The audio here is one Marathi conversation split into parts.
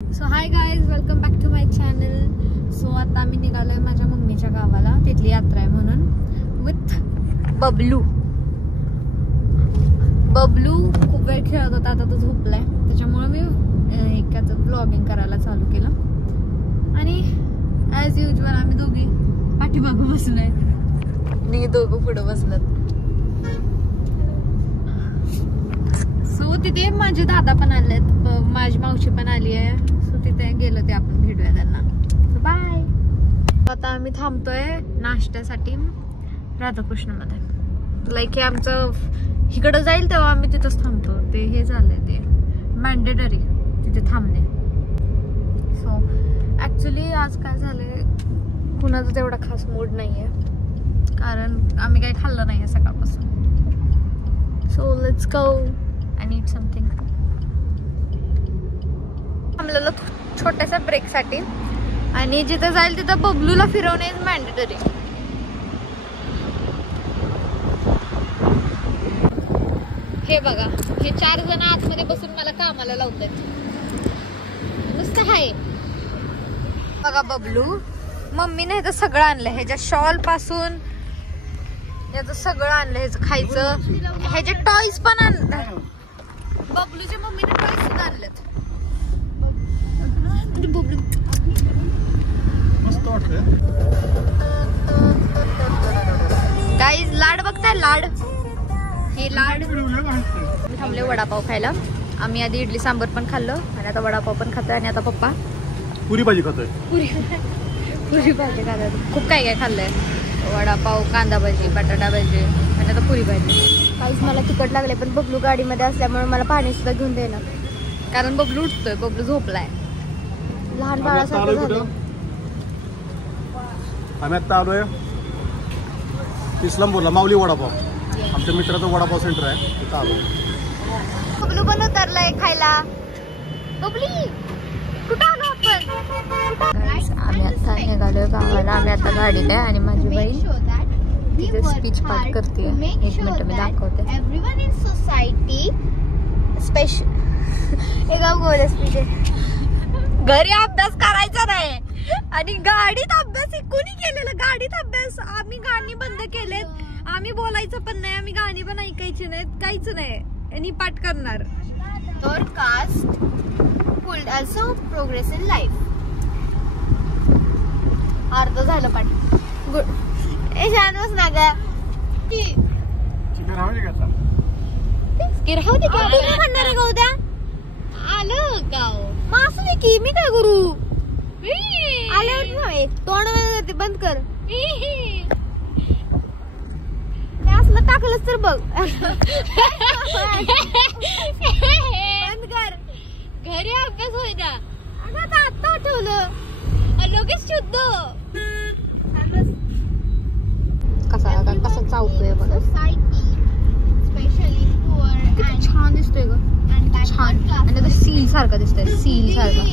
So hi guys, welcome back to my channel. So आता आम्ही निघालोय माझ्या मम्मीच्या गावाला, तिथली यात्रा आहे म्हणून, विथ बबलू. बबलू खूप वेळ खेळत होता, आता तो झोपलाय, त्याच्यामुळे मी एकाच ब्लॉगिंग करायला चालू केलं. आणि ॲज युजल आम्ही दोघी पाठीमागं बसलोय आणि दोघं पुढे बसलात. सो तिथे माझे दादा पण आलेत, माझी मावशी पण आली आहे. सो तिथे गेलो ते आपण भेटूया त्यांना. बाय. आता आम्ही थांबतोय नाश्त्यासाठी राधाकृष्ण मध्ये. लाईक हे आमचं इकडं जाईल तेव्हा आम्ही तिथंच थांबतो. ते हे झालंय, ते मॅन्डेटरी तिथे थांबणे. सो ऍक्च्युली आज काय झालंय, कुणाचा तेवढा खास मूड नाहीये, कारण आम्ही काही खाल्लं नाहीये सकाळपासून. So let's go and eat something. थांबलेलो छोट्याशा ब्रेक साठी, आणि जिथे जाईल तिथं बबलूला फिरवणे इज मॅन्डेटरी. हे बघा, हे 4 जण आतमध्ये बसून मला कामाला लावतात. मस्त आहे बघा बबलू. मम्मीने ह्याचं सगळं आणलंय, ह्याच्या शॉल पासून याचं सगळं आणलंय, ह्याचं खायचं, ह्याचे टॉयज पण आणलं. बबलूच्या मम्मीने टॉयज सुद्धा आणलेत. बबलू मस्त वाटतंय. गाईज लाड बघताय, लाड. हे लाड. मी थांबले वडापाव खायला. आम्ही आधी इडली सांबर पण खाल्लं आणि आता वडापाव पण खातोय. आणि आता पप्पा पुरी भाजी खातोय. पुरी भाजी खातोय. खूप काय काय खाल्लंय, वडापाव, कांदा भाजी, बटाटा भाजी आणि आता पुरी भाजी. काहीच मला तिखट लागले, पण बबलू गाडीमध्ये असल्यामुळे मला पाणी सुद्धा घेऊन देणार, कारण बबलू उठतोय, बबलू झोपलाय. लहान बाळासारखं झालं. आम्ही आता आलोय इस्लामपूरला, माऊली वडापाव. आमच्या मित्राचं वडापाव सेंटर आहे, तिथं आलो. बबलू पण उतरलाय खायला. बबली कुठं आलो आपण? आम्ही आता निघालोय गावाला. आम्ही आता गाडीला आहे आणि माझी बहीण तिथे स्पीच पाठ करते. 1 मिनिट मी दाखवते. एव्हरीवन इन सोसायटी स्पेशल एक गोल स्पीच आहे. घरी अभ्यास करायचा नाही आणि गाडीत अभ्यास कोणी केलेला. गाडीत अभ्यास आम्ही गाणी बंद केलेत. आम्ही बोलायचं पण नाही, आम्ही गाणी पण ऐकायची नाहीत, काहीच नाही. आणि पाठ करणार. तर caste could also progress in life. अर्ध झालं पाठ. गुड. ए छानच ना ग. चिकन हवं का आता? तेच राहू दे. काय तुम्ही म्हणणार आहे का उद्या? आलं गाव. मग असू दे की, मी काय करू? आल्यावर तोंड बंद कर. असलं टाकलंच तर बघ. बंद कर. घरी अभ्यास होय द्या. आता आठवलं लगेच शुद्ध. कसा चावतोय बघा. किती छान दिसतोय ग. छान. आणि आता सील सारखा दिसतोय, सील सारखा.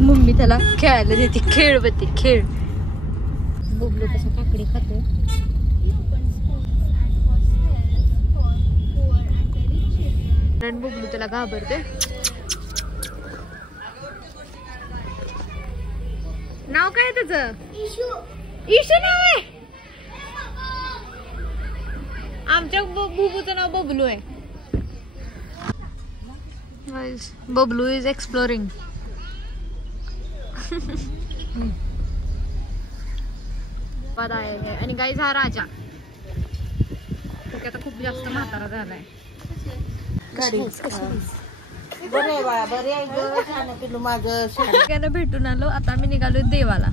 मम्मी त्याला खेळायला देते, खेळ बघते, खेळ. बबलू कसा काकडी खातोय. बबलू त्याला घाबरते. नाव काय त्याचं? इशू नाव आहे. आमच्या बुबूचं नाव बबलू आहे. Bablu is exploring. आणि गाईज हा राजा. आता खूप जास्त म्हातारा झालाय. भेटून आलो. आता आम्ही निघालो देवाला.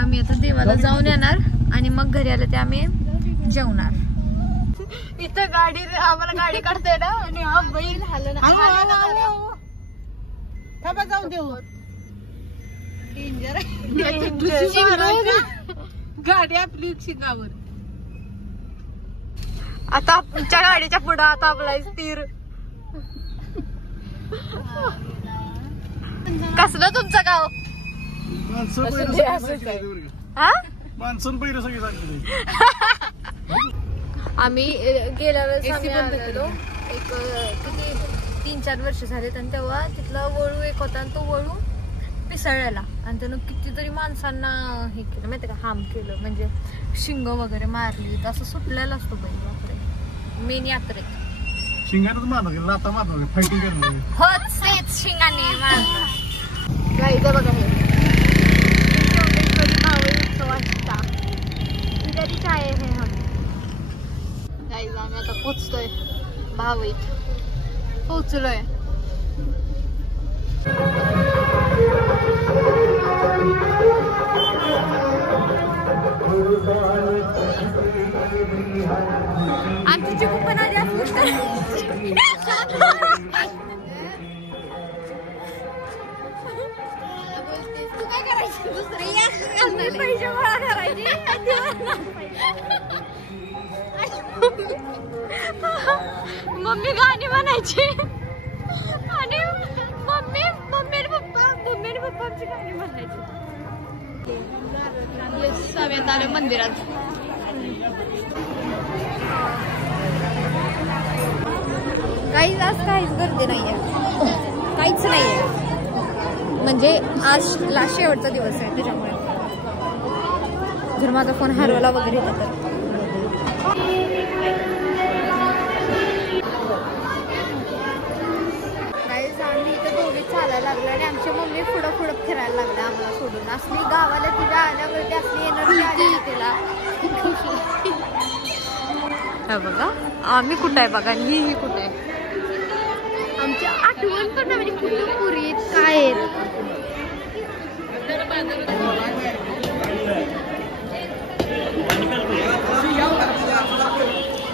आम्ही आता देवाला जाऊन येणार आणि मग घरी आलं ते आम्ही जेवणार. इथं गाडी, आम्हाला गाडी काढते ना, आणि हा बैल जाऊ देऊ. गाडी आपली शिंगावर. आता आमच्या गाडीच्या पुढं आता आपला स्थिर. कसलं तुमचं गाव? मान्सून पहिलं सगळी सांगते. आम्ही गेल्या वेळेस आम्ही आलेलो एक किती 3-4 वर्ष झालेत आणि तेव्हा तिथला वळू एक होता आणि तो वळू पिसळलेला आणि त्यानं कितीतरी माणसांना हे केलं माहिती का, हार्म केलं, म्हणजे शिंग वगैरे मारली, असं सुटलेला असतो बैल बापरे मेन यात्रेत. शिंगानच मारणार लाता मारणार फायटिंग करणार. होच तेच शिंगाने मारलं. बघा हे उत्सवाचा तरीच आहे हे. आम्ही आता पोचतोय भावईत, पोचलोय. आमची चिकू पण आली असली तू काय करायची दुसरी पैसे गोळा करायची मम्मी गाणी म्हणायची आणि मम्मी पप्पाची गाणी म्हणायची. सव्यात आलं मंदिरात. काहीच आज काहीच गर्दी नाहीये, काहीच नाहीये, म्हणजे आज शेवटचा दिवस आहे त्याच्यामुळे. जर माझा फोन हरवला वगैरे तर आम्ही इथं दोघे चालायला लागलो आणि आमची मम्मी पुढं फिरायला लागले आम्हाला सोडून. असली गावाला तिला आल्यावरती असली एनर्जी आली तिला. बघा आम्ही कुठं आहे बघा, ही कुठं आहे, आमची आठवण पण म्हणजे पुरी काय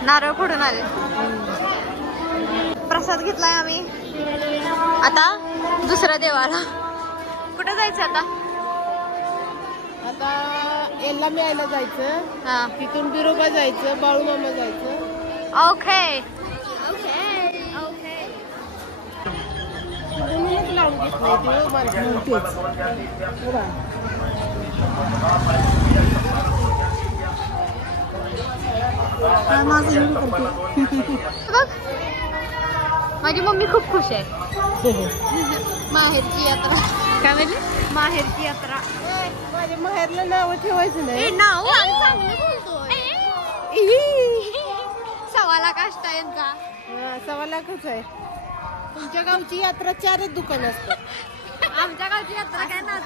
नारळ फोडून आले. प्रसाद घेतलाय आम्ही. आता दुसऱ्या देवाला कुठं जायचं आता? आता याला मिळायला जायचं, तिथून बिरोबा जायचं, बाळूमामा जायचं. ओके लावून घेत नाही तेच माझी मम्मी खूप खुश आहे. माहेरची यात्रा. काय म्हणजे माहेरची यात्रा? माझ्या माहेरला नाव ठेवायचं नाही. नाव चांगलं बोलतोय. 1.25 लाख असता यांचा. 1.25 लाखच आहे. तुमच्या गावची यात्रा 4 दुकान असतात. आमच्या गावची यात्रा काय नाच.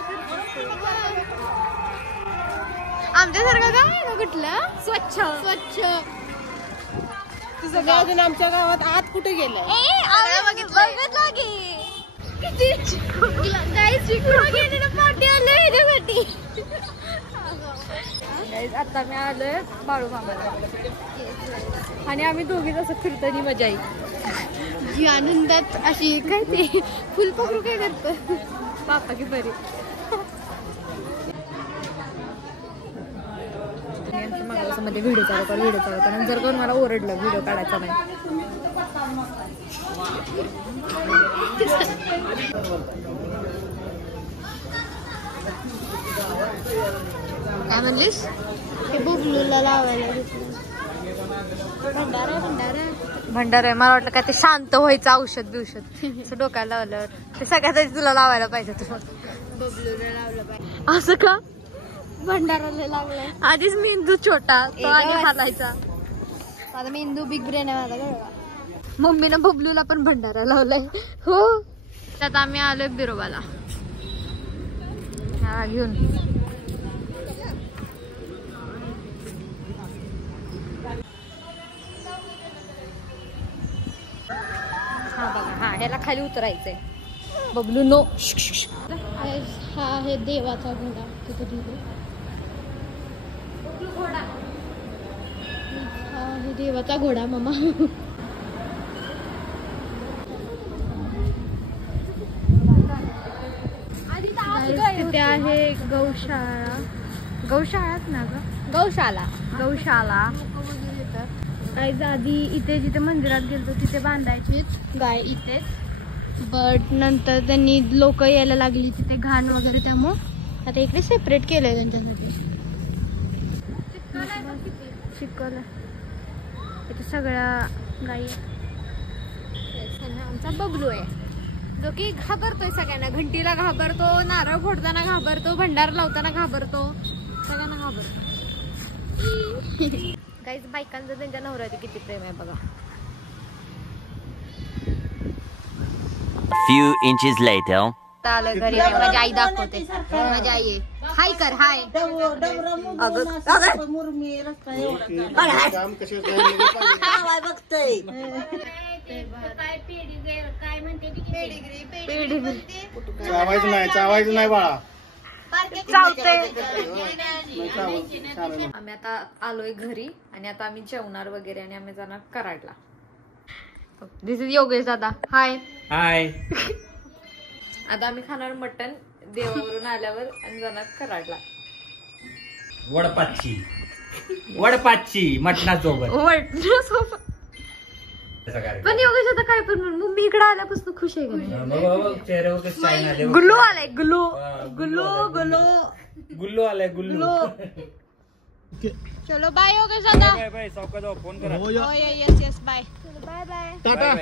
आमच्यासारखं काय ना कुठलं स्वच्छ तुझं गाव अजून आमच्या गावात आत कुठे गेलं? आता मी आलोय बाळूमामाला आणि आम्ही दोघी जसं फिरतानी मजा येईल जी आनंदात अशी काय ते फुलपकरू काय करतो बापा की बरी. मध्ये व्हिडिओ चालवतो जर कोण मला ओरडलं व्हिडिओ काढायचा नाही. काय म्हणलीस? ते बबलूला लावायला भंडार आहे. मला वाटलं काय ते शांत व्हायचं औषध असं डोक्याला लावल्यावर ते सगळ्यात तुला लावायला पाहिजे. तू बबलूला लावलं पाहिजे. असं का? भंडाराला लागलाय. आधीच मेंदू छोटा तो आणि हालायचा. माझा मेंदू बिग ब्रेन आहे माझा गळवा. मम्मीनं बबलूला पण भंडारा लावलाय. हो त्यात आम्ही आलोय बिरोबाला घेऊन. हा बघा, हा ह्याला खाली उतरायचंय. बबलू नो. हा आहे देवाचा घोडा. हा आहे देवाचा घोडा मामा. तिथे आहे गौशाळाच ना ग, गौशाला. काही आधी इथे जिथे मंदिरात गेलतो तिथे बांधायचीच गाय इथे, बट नंतर त्यांनी लोक यायला लागली तिथे घाण वगैरे, त्यामुळं आता इकडे सेपरेट केलंय त्यांच्यासाठी. चिकल इथे सगळ्या गायी. आमचा बबलू आहे, जो की घाबरतोय सगळ्यांना. घंटीला घाबरतो, नारळ फोडताना घाबरतो, भंडार लावताना घाबरतो, सगळ्यांना घाबरतो. काहीच बायकांचं त्यांच्या नवऱ्याचे किती प्रेम आहे बघा. Few inches later. आलं घरी, माझी आई दाखवते. माझी आई आहे. हाय कर, हाय. चावायचं नाही बाळा. आम्ही आता आलोय घरी आणि आता आम्ही जेवणार वगैरे आणि आम्ही जाणार कराडला. दिस इज योगेश दादा. हाय हाय. आता आम्ही खाणार मटण देवावरून आल्यावर आणि जाणार कराडला. वडपाची मटणासोबत. पण योगेश आता काय पण म्हणून मी इकडे आल्यापासून खुश आहे का नाही? चेहऱ्यावर शाईन आले. गुल्लू आलाय, गुल्लू गुल्लू गुल्लू गुल्लू आलाय. गुल्लू. चलो बाय योगेश दादा. बाय. सावकाश फोन करा. Yes yes bye. Bye bye. Tata.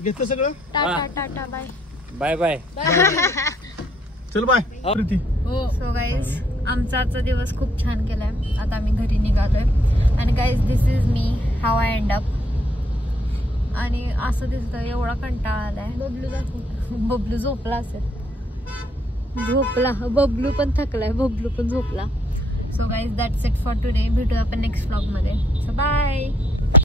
घेतलं सगळं. Tata tata bye. बाय. चल बाय. सो गाईज आमचा आजचा दिवस खूप छान केलाय. आता आम्ही घरी निघालोय आणि गाईज दिस इज मी हाव आय एंड अप. आणि असं दिसतंय एवढा कंटाळा आलाय. बबलू झोपला असेल. झोपला. बबलू पण थकलाय, बबलू पण झोपला. So guys that's it for today. भेटूया आपण नेक्स्ट व्लॉग मध्ये. So bye.